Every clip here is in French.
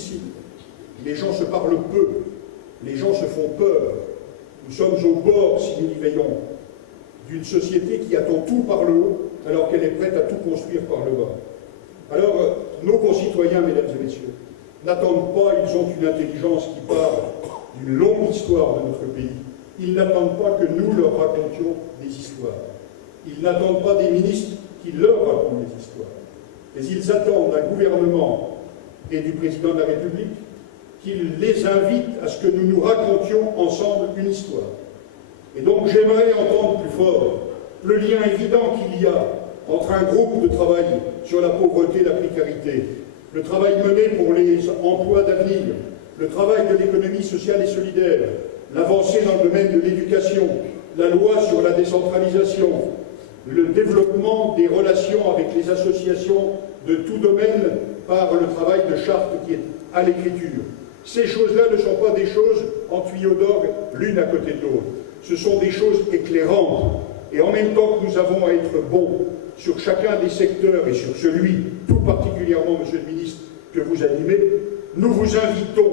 difficile. Les gens se parlent peu, les gens se font peur. Nous sommes au bord, si nous y veillons, d'une société qui attend tout par le haut, alors qu'elle est prête à tout construire par le bas. Alors, nos concitoyens, mesdames et messieurs, n'attendent pas, ils ont une intelligence qui part d'une longue histoire de notre pays. Ils n'attendent pas que nous leur racontions des histoires. Ils n'attendent pas des ministres qui leur racontent des histoires. Mais ils attendent d'un gouvernement et du président de la République qu'il les invite à ce que nous nous racontions ensemble une histoire. Et donc j'aimerais entendre plus fort le lien évident qu'il y a entre un groupe de travail sur la pauvreté et la précarité, le travail mené pour les emplois d'avenir, le travail de l'économie sociale et solidaire, l'avancée dans le domaine de l'éducation, la loi sur la décentralisation, le développement des relations avec les associations de tout domaine par le travail de charte qui est à l'écriture. Ces choses-là ne sont pas des choses en tuyau d'orgue l'une à côté de l'autre. Ce sont des choses éclairantes. Et en même temps que nous avons à être bons sur chacun des secteurs et sur celui, tout particulièrement, Monsieur le Ministre, que vous animez, nous vous invitons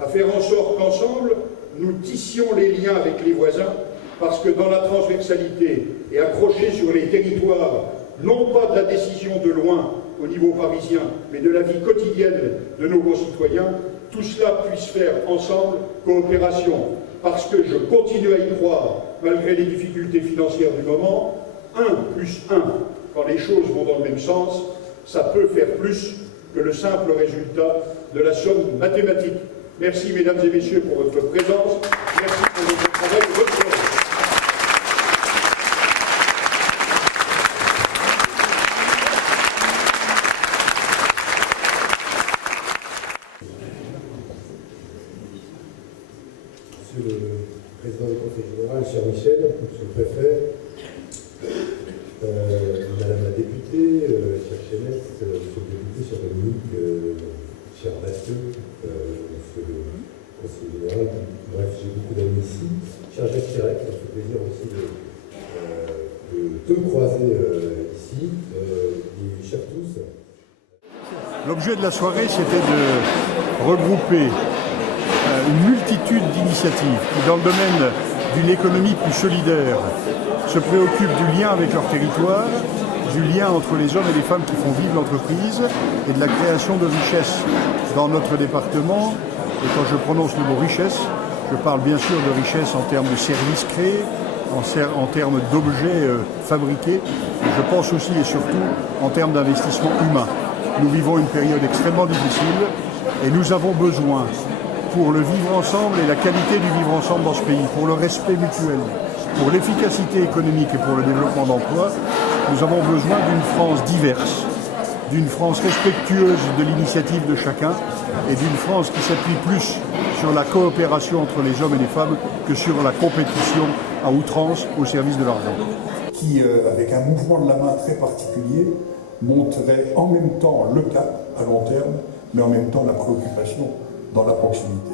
à faire en sorte qu'ensemble, nous tissions les liens avec les voisins, parce que dans la transversalité et accrochés sur les territoires, non pas de la décision de loin au niveau parisien, mais de la vie quotidienne de nos concitoyens, tout cela puisse faire ensemble coopération. Parce que je continue à y croire, malgré les difficultés financières du moment, 1 plus 1, quand les choses vont dans le même sens, ça peut faire plus que le simple résultat de la somme mathématique. Merci mesdames et messieurs pour votre présence, merci pour votre travail et votre présence. Monsieur le Président du Conseil général, cher Michel, Monsieur le Préfet, Madame la députée, cher Chénès, Monsieur le député, cher Dominique, cher Mathieu, Monsieur le Conseil général, bref, j'ai beaucoup d'amis ici. Cher Jacques Chirac, ça fait plaisir aussi de te croiser ici, et chers tous. L'objet de la soirée, c'était de regrouper une multitude d'initiatives qui, dans le domaine d'une économie plus solidaire, se préoccupent du lien avec leur territoire, du lien entre les hommes et les femmes qui font vivre l'entreprise et de la création de richesses dans notre département. Et quand je prononce le mot richesse, je parle bien sûr de richesse en termes de services créés, en termes d'objets fabriqués, et je pense aussi et surtout en termes d'investissement humain. Nous vivons une période extrêmement difficile et nous avons besoin, pour le vivre ensemble et la qualité du vivre ensemble dans ce pays, pour le respect mutuel, pour l'efficacité économique et pour le développement d'emplois, nous avons besoin d'une France diverse, d'une France respectueuse de l'initiative de chacun et d'une France qui s'appuie plus sur la coopération entre les hommes et les femmes que sur la compétition à outrance au service de l'argent. Qui, avec un mouvement de la main très particulier, montrait en même temps le cap à long terme, mais en même temps la préoccupation dans la proximité.